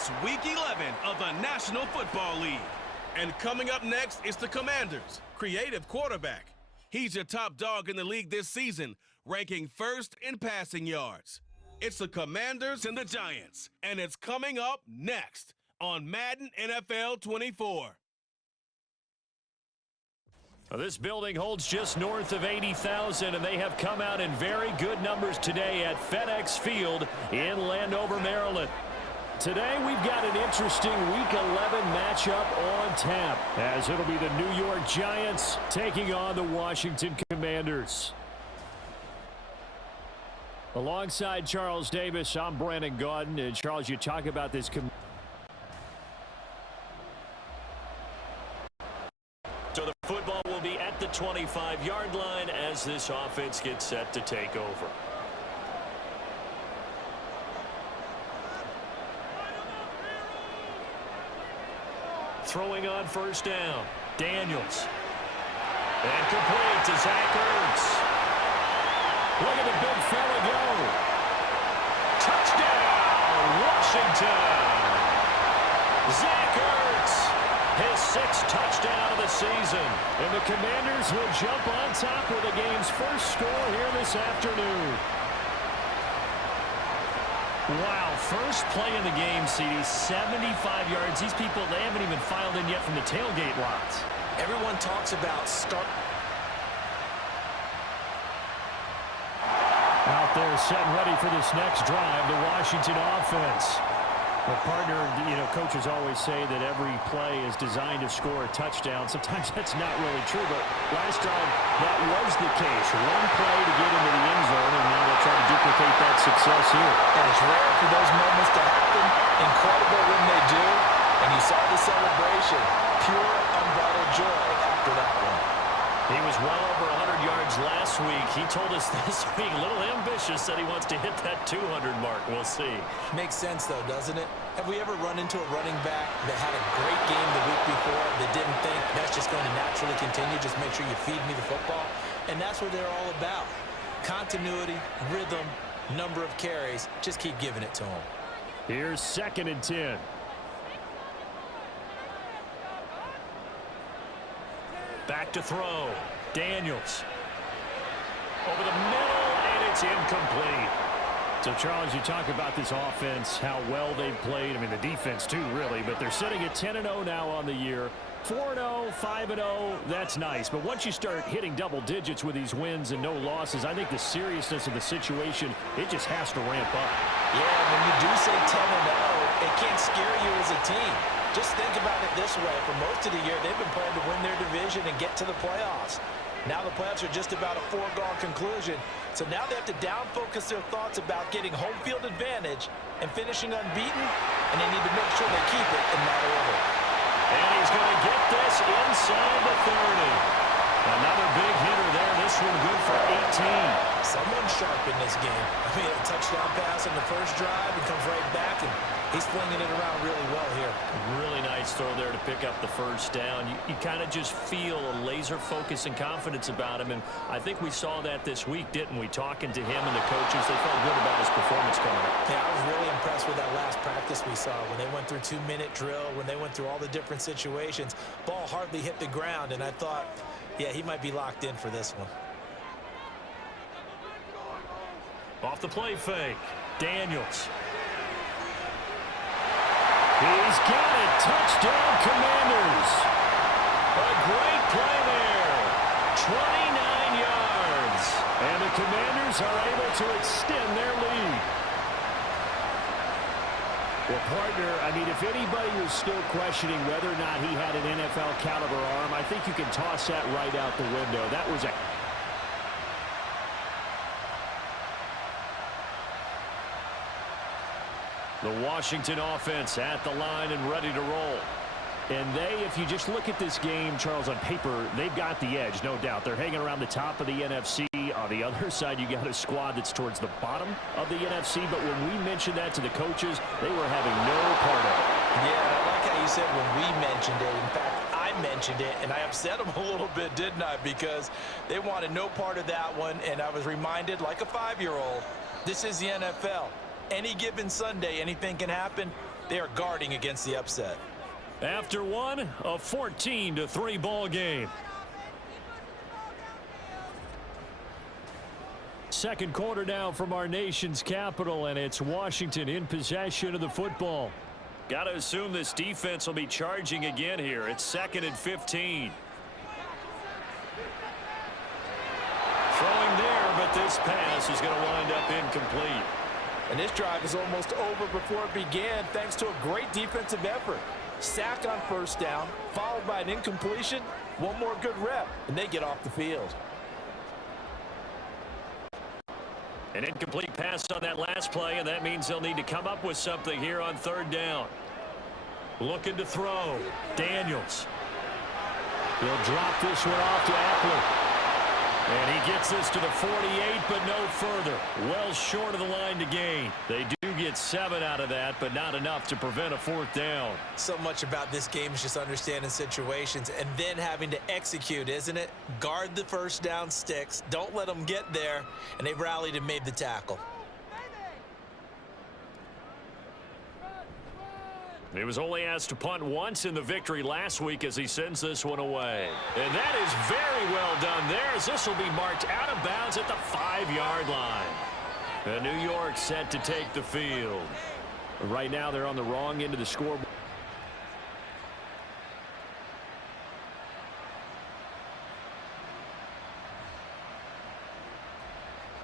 It's Week 11 of the National Football League. And coming up next is the Commanders' creative quarterback. He's your top dog in the league this season, ranking first in passing yards. It's the Commanders and the Giants, and it's coming up next on Madden NFL 24. Well, this building holds just north of 80,000, and they have come out in very good numbers today at FedEx Field in Landover, Maryland. Today, we've got an interesting Week 11 matchup on tap, as it'll be the New York Giants taking on the Washington Commanders. Alongside Charles Davis, I'm Brandon Gaudin. And Charles, you talk about this. So the football will be at the 25-yard line as this offense gets set to take over. Throwing on first down, Daniels. And complete to Zach Ertz. Look at the big fella go. Touchdown, Washington. Zach Ertz, his sixth touchdown of the season. And the Commanders will jump on top with the game's first score here this afternoon. Wow, first play of the game, CD, 75 yards. These people, they haven't even filed in yet from the tailgate lots. Everyone talks about Out there setting ready for this next drive, the Washington offense. The partner, coaches always say that every play is designed to score a touchdown. Sometimes that's not really true, but last time that was the case. One play to get into the end zone, and now they'll try to duplicate that success here. And it's rare for those moments to happen. Incredible when they do. And you saw the celebration. Pure, unbridled joy after that one. He was well over 100 yards last week. He told us this week, a little ambitious, that he wants to hit that 200 mark. We'll see. Makes sense, though, doesn't it? Have we ever run into a running back that had a great game the week before that didn't think that's just going to naturally continue? Just make sure you feed me the football. And that's what they're all about. Continuity, rhythm, number of carries. Just keep giving it to them. Here's 2nd and 10. Back to throw. Daniels. Over the middle, and it's incomplete. So, Charles, you talk about this offense, how well they've played. I mean, the defense, too, really. But they're sitting at 10-0 now on the year. 4-0, 5-0, that's nice. But once you start hitting double digits with these wins and no losses, I think the seriousness of the situation, it just has to ramp up. Yeah, when you do say 10-0, it can't scare you as a team. Just think about it this way. For most of the year, they've been playing to win their division and get to the playoffs. Now the playoffs are just about a foregone conclusion. So now they have to down-focus their thoughts about getting home field advantage and finishing unbeaten, and they need to make sure they keep it in that order. And he's going to get this inside the 30. Another big hitter there. This one good for 18. Someone sharp in this game. I mean, a touchdown pass on the first drive and comes right back, and he's flinging it around really well here. Really nice throw there to pick up the first down. You kind of just feel a laser focus and confidence about him, and I think we saw that this week, didn't we? Talking to him and the coaches, they felt good about his performance coming up. Yeah, I was really impressed with that last practice we saw when they went through 2-minute drill, when they went through all the different situations. Ball hardly hit the ground, and I thought, yeah, he might be locked in for this one. Off the play fake, Daniels. He's got it. Touchdown, Commanders. A great play there. 29 yards. And the Commanders are able to extend their lead. Well, partner, I mean, if anybody was still questioning whether or not he had an NFL caliber arm, I think you can toss that right out the window. That was a... The Washington offense at the line and ready to roll. And they, if you just look at this game, Charles, on paper, they've got the edge, no doubt. They're hanging around the top of the NFC. On the other side, you got a squad that's towards the bottom of the NFC. But when we mentioned that to the coaches, they were having no part of it. Yeah, I like how you said when we mentioned it. In fact, I mentioned it, and I upset them a little bit, didn't I? Because they wanted no part of that one, and I was reminded, like a 5-year-old, this is the NFL. Any given Sunday, anything can happen. They are guarding against the upset. After one, a 14-3 ball game. Second quarter now from our nation's capital, and it's Washington in possession of the football. Got to assume this defense will be charging again here. It's 2nd and 15. Throwing there, but this pass is going to wind up incomplete. And this drive is almost over before it began thanks to a great defensive effort. Sack on first down, followed by an incompletion. One more good rep, and they get off the field. An incomplete pass on that last play, and that means they'll need to come up with something here on 3rd down. Looking to throw. Daniels. He'll drop this one off to Eckler. And he gets this to the 48, but no further. Well short of the line to gain. They do get 7 out of that, but not enough to prevent a 4th down. So much about this game is just understanding situations and then having to execute, isn't it? Guard the first down sticks. Don't let them get there. And they rallied and made the tackle. He was only asked to punt once in the victory last week as he sends this one away. And that is very well done there, as this will be marked out of bounds at the 5-yard line. And New York set to take the field. Right now they're on the wrong end of the scoreboard.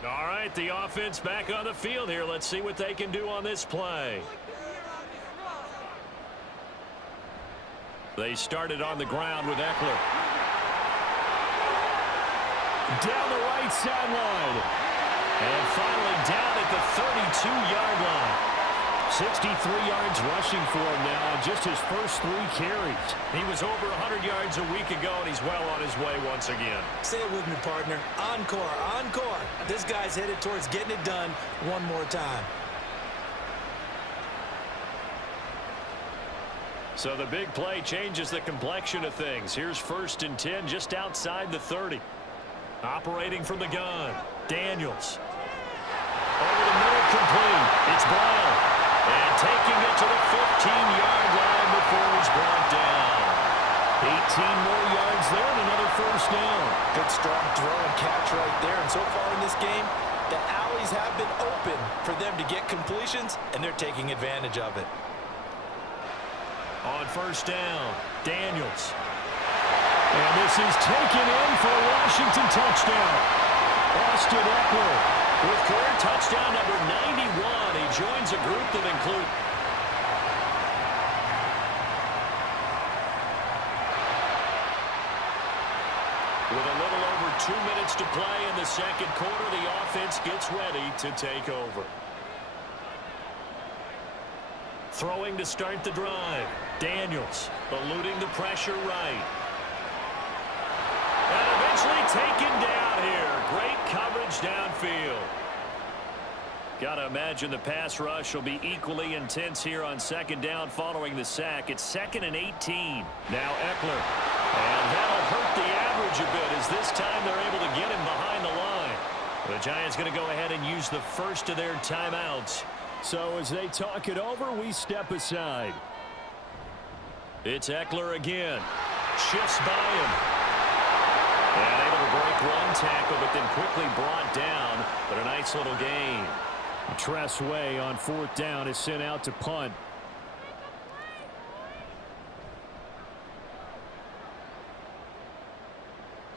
All right, the offense back on the field here. Let's see what they can do on this play. They started on the ground with Eckler. Down the right sideline. And finally down at the 32-yard line. 63 yards rushing for him now on just his first 3 carries. He was over 100 yards a week ago, and he's well on his way once again. Say it with me, partner. Encore, encore. This guy's headed towards getting it done one more time. So the big play changes the complexion of things. Here's 1st and 10 just outside the 30. Operating from the gun. Daniels. Over the middle, complete. It's Brown. And taking it to the 15-yard line before he's brought down. 18 more yards there and another 1st down. Good strong throw and catch right there. And so far in this game, the alleys have been open for them to get completions, and they're taking advantage of it. On 1st down, Daniels. And this is taken in for a Washington touchdown. Austin Eckler with career touchdown number 91. He joins a group that include... With a little over 2 minutes to play in the second quarter, the offense gets ready to take over. Throwing to start the drive. Daniels eluding the pressure right. And eventually taken down here. Great coverage downfield. Got to imagine the pass rush will be equally intense here on 2nd down following the sack. It's 2nd and 18. Now Eckler. And that'll hurt the average a bit as this time they're able to get him behind the line. The Giants going to go ahead and use the first of their timeouts. So as they talk it over, we step aside. It's Eckler again. Shifts by him. And able to break one tackle, but then quickly brought down. But a nice little gain. Tress Way on 4th down is sent out to punt.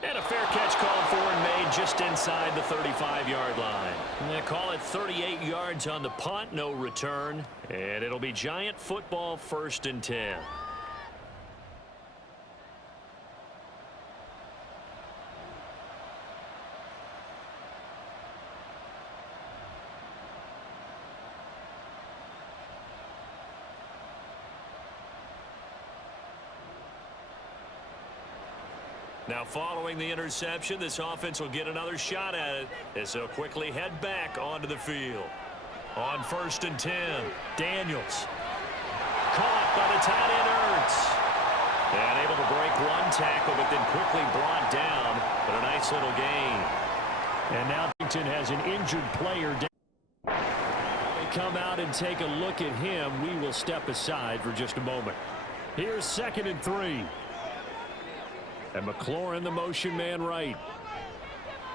And a fair catch called for and made just inside the 35-yard line. They call it 38 yards on the punt, no return. And it'll be Giant football 1st and 10. Now following the interception, this offense will get another shot at it as they'll quickly head back onto the field. On 1st and 10, Daniels. Caught by the tight end Ertz. And able to break one tackle, but then quickly brought down. But a nice little gain. And now Washington has an injured player down. come out and take a look at him, we will step aside for just a moment. Here's 2nd and 3. And McLaurin, the motion man right.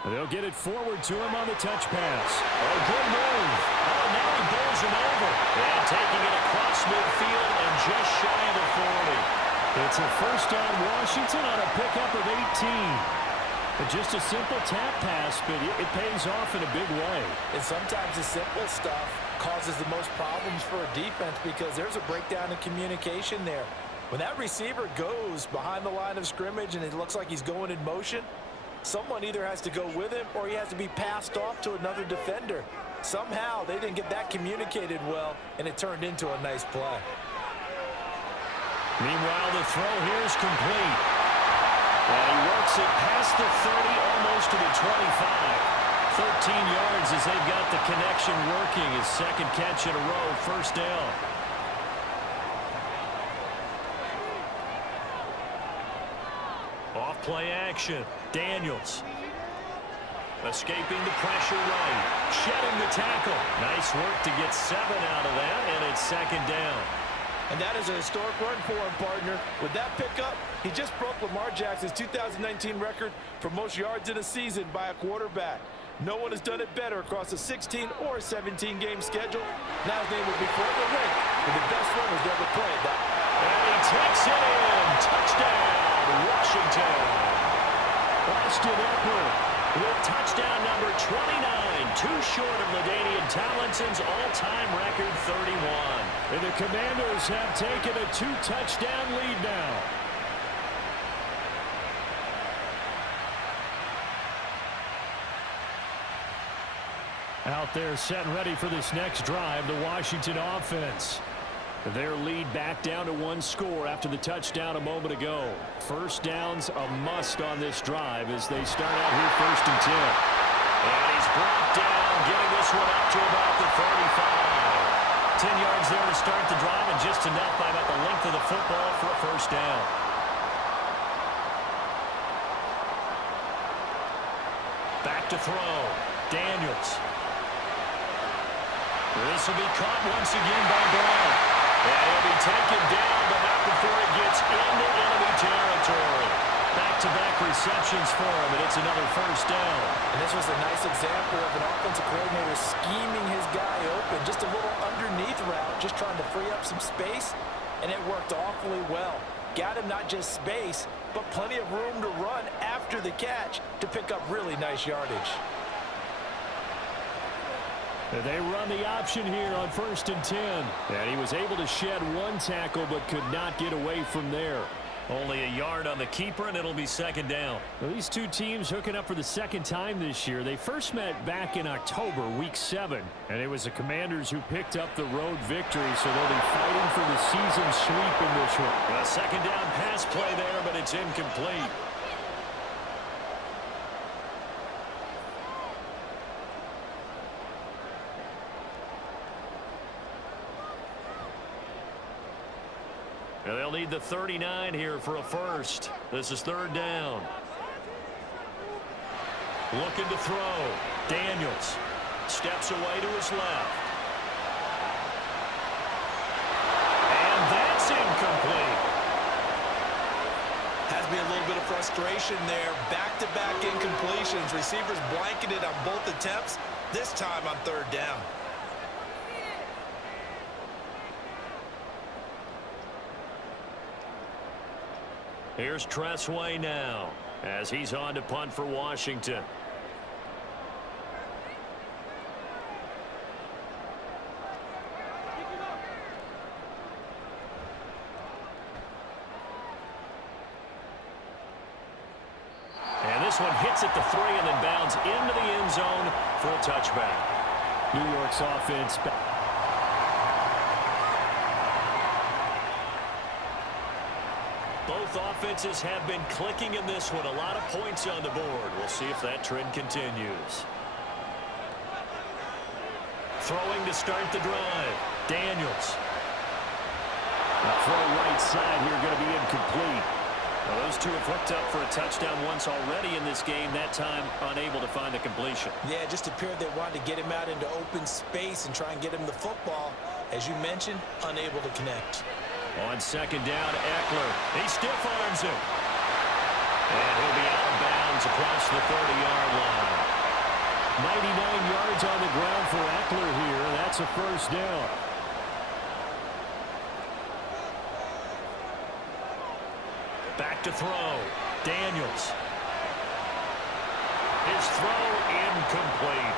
They'll get it forward to him on the touch pass. Oh, good move. Oh, now he bowls him over. And taking it across midfield and just shy of the 40. It's a first down Washington on a pickup of 18. And just a simple tap pass, but it pays off in a big way. And sometimes the simple stuff causes the most problems for a defense because there's a breakdown in communication there. When that receiver goes behind the line of scrimmage and it looks like he's going in motion, someone either has to go with him or he has to be passed off to another defender. Somehow they didn't get that communicated well, and it turned into a nice play. Meanwhile, the throw here is complete. And he works it past the 30, almost to the 25. 13 yards as they've got the connection working. His second catch in a row, first down. Off play action. Daniels. Escaping the pressure right. Shedding the tackle. Nice work to get 7 out of that, and it's second down. And that is a historic run for him, partner. With that pickup, he just broke Lamar Jackson's 2019 record for most yards in a season by a quarterback. No one has done it better across a 16 or a 17-game schedule. Now his name will be forever linked with the best runners to ever play that. And he takes it in. Touchdown, Washington. Austin Eckler with touchdown number 29, too short of LaDainian Tomlinson's all-time record 31. And the Commanders have taken a 2-touchdown lead now. Out there set and ready for this next drive, the Washington offense. Their lead back down to 1 score after the touchdown a moment ago. First down's a must on this drive as they start out here 1st and 10. And he's brought down, getting this one up to about the 35. 10 yards there to start the drive, and just enough by about the length of the football for a first down. Back to throw. Daniels. This will be caught once again by Brown. And he'll be taken down, but not before it gets into enemy territory. Back-to-back receptions for him, and it's another first down. And this was a nice example of an offensive coordinator scheming his guy open. Just a little underneath route, just trying to free up some space, and it worked awfully well. Got him not just space, but plenty of room to run after the catch to pick up really nice yardage. They run the option here on 1st and 10. And he was able to shed 1 tackle but could not get away from there. Only a yard on the keeper, and it'll be second down. Well, these two teams hooking up for the second time this year. They first met back in October, week 7. And it was the Commanders who picked up the road victory, so they'll be fighting for the season sweep in this one. A second down pass play there, but it's incomplete. And they'll need the 39 here for a first. This is 3rd down. Looking to throw. Daniels steps away to his left. And that's incomplete. Has been a little bit of frustration there. Back-to-back incompletions. Receivers blanketed on both attempts, this time on 3rd down. Here's Tressway now as he's on to punt for Washington. And this one hits at the 3 and then bounds into the end zone for a touchback. New York's offense back. Both offenses have been clicking in this one. A lot of points on the board. We'll see if that trend continues. Throwing to start the drive. Daniels. The throw right side here going to be incomplete. Well, those two have hooked up for a touchdown once already in this game, that time unable to find the completion. Yeah, it just appeared they wanted to get him out into open space and try and get him the football. As you mentioned, unable to connect. On second down, Eckler. He stiff arms him. And he'll be out of bounds across the 30-yard line. 99 yards on the ground for Eckler here. That's a first down. Back to throw. Daniels. His throw incomplete.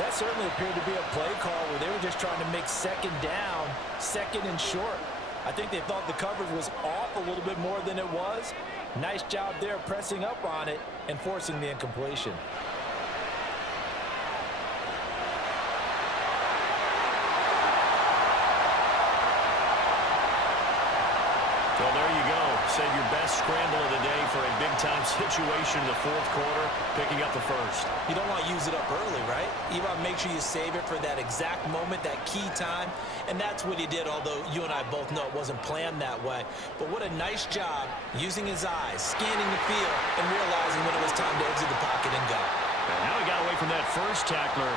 That certainly appeared to be a play call where they were just trying to make second down, second and short. I think they thought the coverage was off a little bit more than it was. Nice job there pressing up on it and forcing the incompletion. Well, there you go. Save your best scramble of the day for a big-time situation in the fourth quarter, picking up the first. You don't want to use it up early, right? You want to make sure you save it for that exact moment, that key time. And that's what he did, although you and I both know it wasn't planned that way. But what a nice job using his eyes, scanning the field, and realizing when it was time to exit the pocket and go. And how he got away from that first tackler,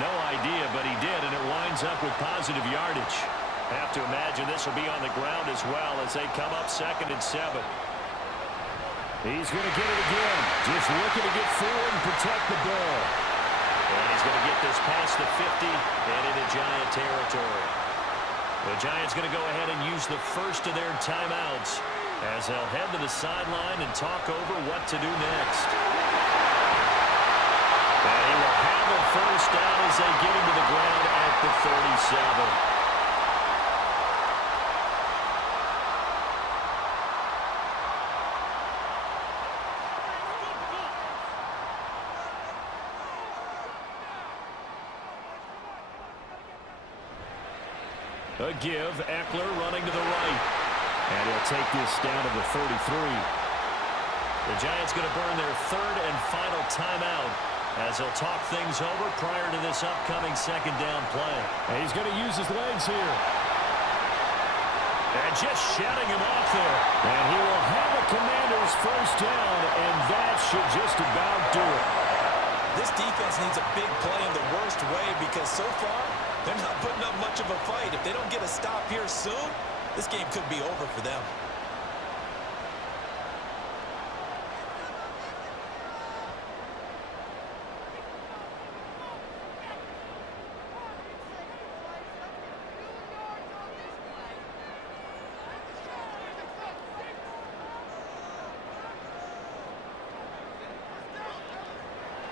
no idea, but he did, and it winds up with positive yardage. Have to imagine this will be on the ground as well as they come up 2nd and 7. He's going to get it again. Just looking to get forward and protect the ball. And he's going to get this past the 50 and into Giant territory. The Giants going to go ahead and use the first of their timeouts as they'll head to the sideline and talk over what to do next. And he will have a first down as they get him to the ground at the 37. A give, Eckler running to the right. And he'll take this down to the 33. The Giants going to burn their 3rd and final timeout as they'll talk things over prior to this upcoming second down play. And he's going to use his legs here. And just shutting him off there. And he will have a Commander's first down, and that should just about do it. This defense needs a big play in the worst way because so far, they're not putting up much of a fight. If they don't get a stop here soon, this game could be over for them.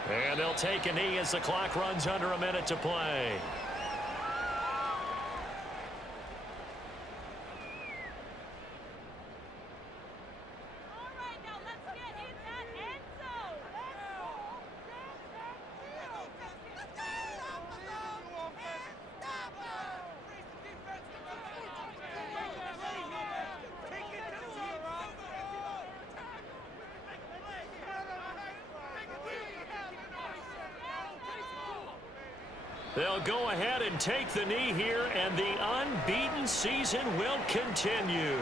And they'll take a knee as the clock runs under a minute to play. They'll go ahead and take the knee here, and the unbeaten season will continue.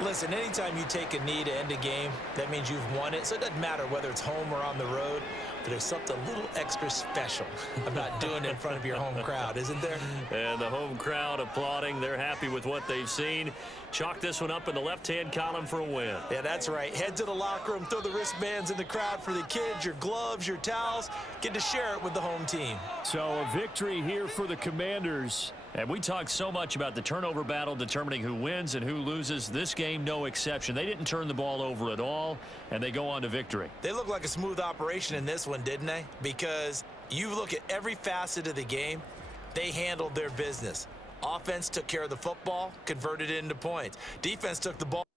Listen, anytime you take a knee to end a game, that means you've won it. So it doesn't matter whether it's home or on the road, but there's something a little extra special about doing it in front of your home crowd, isn't there? And the home crowd applauding. They're happy with what they've seen. Chalk this one up in the left-hand column for a win. Yeah, that's right. Head to the locker room, throw the wristbands in the crowd for the kids, your gloves, your towels. Get to share it with the home team. So a victory here for the Commanders. And we talked so much about the turnover battle determining who wins and who loses. This game, no exception. They didn't turn the ball over at all, and they go on to victory. They look like a smooth operation in this one, didn't they? Because you look at every facet of the game, they handled their business. Offense took care of the football, converted it into points. Defense took the ball.